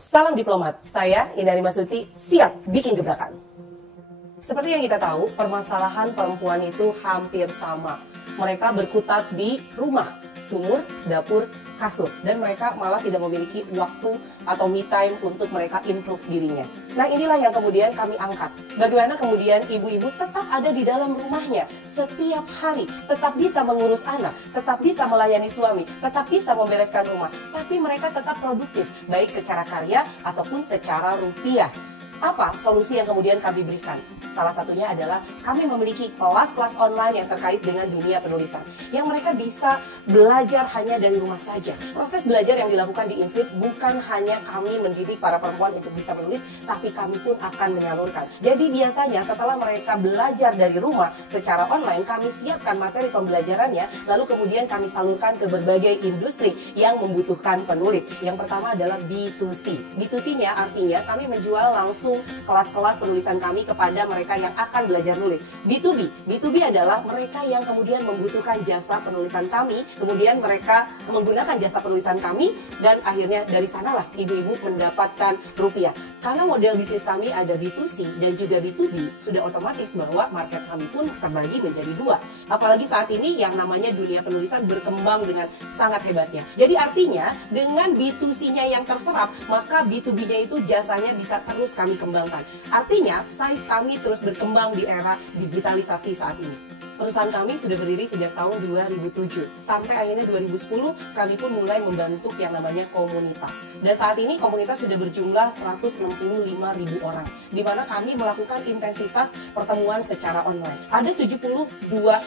Salam diplomat, saya Indari Masuti siap bikin gebrakan. Seperti yang kita tahu, permasalahan perempuan itu hampir sama. Mereka berkutat di rumah, sumur, dapur, kasur. Dan mereka malah tidak memiliki waktu atau me time untuk mereka improve dirinya. Nah, inilah yang kemudian kami angkat. Bagaimana kemudian ibu-ibu tetap ada di dalam rumahnya setiap hari, tetap bisa mengurus anak, tetap bisa melayani suami, tetap bisa membereskan rumah, tapi mereka tetap produktif, baik secara karya ataupun secara rupiah. Apa solusi yang kemudian kami berikan? Salah satunya adalah kami memiliki kelas-kelas online yang terkait dengan dunia penulisan, yang mereka bisa belajar hanya dari rumah saja. Proses belajar yang dilakukan di Inscript bukan hanya kami mendidik para perempuan untuk bisa menulis, tapi kami pun akan menyalurkan. Jadi biasanya setelah mereka belajar dari rumah secara online, kami siapkan materi pembelajarannya, lalu kemudian kami salurkan ke berbagai industri yang membutuhkan penulis. Yang pertama adalah B2C. B2C-nya artinya kami menjual langsung kelas-kelas penulisan kami kepada mereka yang akan belajar nulis. B2B. B2B adalah mereka yang kemudian membutuhkan jasa penulisan kami, kemudian mereka menggunakan jasa penulisan kami, dan akhirnya dari sanalah ibu-ibu mendapatkan rupiah. Karena model bisnis kami ada B2C dan juga B2B, sudah otomatis bahwa market kami pun terbagi menjadi dua. Apalagi saat ini yang namanya dunia penulisan berkembang dengan sangat hebatnya. Jadi artinya dengan B2C-nya yang terserap, maka B2B-nya itu jasanya bisa terus kami kembangkan. Artinya size kami terus berkembang di era digitalisasi saat ini. Perusahaan kami sudah berdiri sejak tahun 2007. Sampai akhirnya 2010 kami pun mulai membentuk yang namanya komunitas. Dan saat ini komunitas sudah berjumlah 165.000 orang. Di mana kami melakukan intensitas pertemuan secara online. Ada 72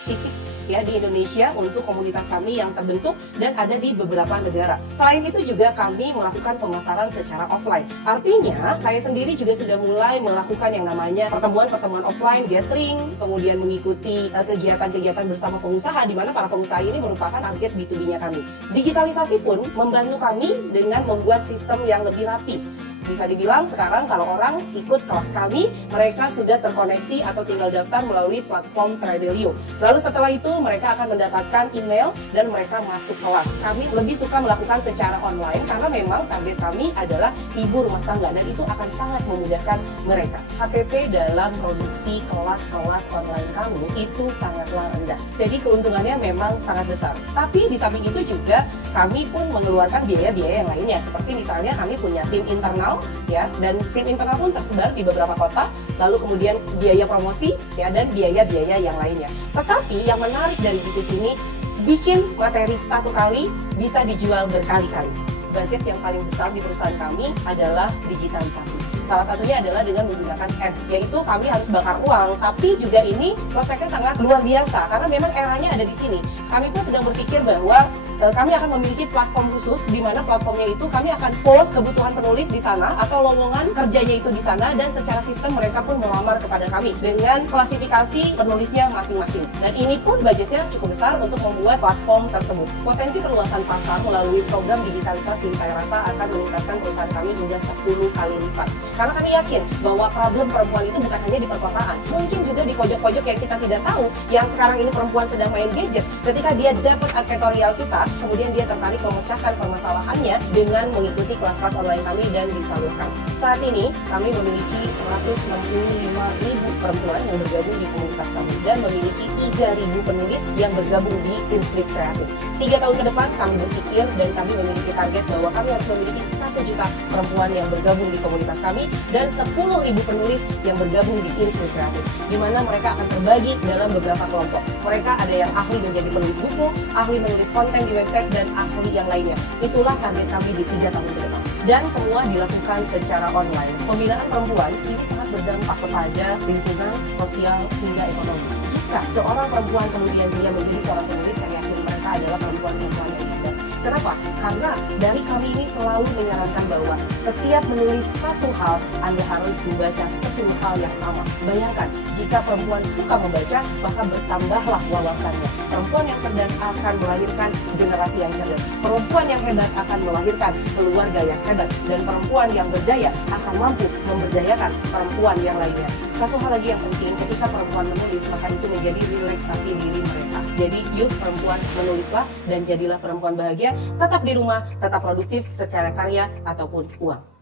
titik ya di Indonesia untuk komunitas kami yang terbentuk dan ada di beberapa negara. Selain itu juga kami melakukan pemasaran secara offline. Artinya saya sendiri juga sudah mulai melakukan yang namanya pertemuan-pertemuan offline, gathering, kemudian mengikuti kegiatan-kegiatan bersama pengusaha, di mana para pengusaha ini merupakan target B2B-nya kami. Digitalisasi pun membantu kami dengan membuat sistem yang lebih rapi. Bisa dibilang sekarang kalau orang ikut kelas kami, mereka sudah terkoneksi atau tinggal daftar melalui platform Tredelio. Lalu setelah itu mereka akan mendapatkan email dan mereka masuk kelas. Kami lebih suka melakukan secara online karena memang target kami adalah ibu rumah tangga dan itu akan sangat memudahkan mereka. HPP dalam produksi kelas-kelas online kami itu sangatlah rendah. Jadi keuntungannya memang sangat besar. Tapi di samping itu juga kami pun mengeluarkan biaya-biaya yang lainnya. Seperti misalnya kami punya tim internal ya, dan tim internal pun tersebar di beberapa kota, lalu kemudian biaya promosi ya dan biaya-biaya yang lainnya. Tetapi yang menarik dari bisnis ini, bikin materi satu kali bisa dijual berkali-kali. Budget yang paling besar di perusahaan kami adalah digitalisasi. Salah satunya adalah dengan menggunakan ads, yaitu kami harus bakar uang, tapi juga ini prosesnya sangat luar biasa karena memang eranya ada di sini. Kami pun sedang berpikir bahwa kami akan memiliki platform khusus di mana platformnya itu kami akan post kebutuhan penulis di sana atau lowongan kerjanya itu di sana, dan secara sistem mereka pun melamar kepada kami dengan klasifikasi penulisnya masing-masing. Dan ini pun budgetnya cukup besar untuk membuat platform tersebut. Potensi perluasan pasar melalui program digitalisasi saya rasa akan meningkatkan perusahaan kami hingga 10 kali lipat. Karena kami yakin bahwa problem perempuan itu bukan hanya di perkotaan, mungkin juga di pojok-pojok yang kita tidak tahu, yang sekarang ini perempuan sedang main gadget. Ketika dia dapat advertorial kita, kemudian dia tertarik memecahkan permasalahannya dengan mengikuti kelas-kelas online kami dan disalurkan. Saat ini kami memiliki 165.000 perempuan yang bergabung di komunitas kami dan memiliki 3.000 penulis yang bergabung di Inscript Kreatif. 3 tahun ke depan kami berpikir dan kami memiliki target bahwa kami harus memiliki 1 juta perempuan yang bergabung di komunitas kami dan 10.000 penulis yang bergabung di Inscript Kreatif, di mana mereka akan terbagi dalam beberapa kelompok. Mereka ada yang ahli menjadi penulis buku, ahli menulis konten di website, dan ahli yang lainnya. Itulah target kami di 3 tahun ke depan. Dan semua dilakukan secara online. Pembinaan perempuan ini sangat berdampak kepada lingkungan, sosial, hingga ekonomi. Jika seorang perempuan kemudian dia menjadi seorang penulis, saya yakin mereka adalah perempuan-perempuan yang cerdas. Kenapa? Karena dari kami ini selalu menyarankan bahwa setiap menulis satu hal, Anda harus membaca 10 hal yang sama. Bayangkan, jika perempuan suka membaca, maka bertambahlah wawasannya. Perempuan yang cerdas akan melahirkan generasi yang cerdas. Perempuan yang hebat akan melahirkan keluarga yang hebat. Dan perempuan yang berdaya akan mampu memberdayakan perempuan yang lainnya. Satu hal lagi yang penting, ketika perempuan menulis, maka itu menjadi relaksasi diri mereka. Jadi yuk perempuan menulislah dan jadilah perempuan bahagia, tetap di rumah, tetap produktif secara karya ataupun uang.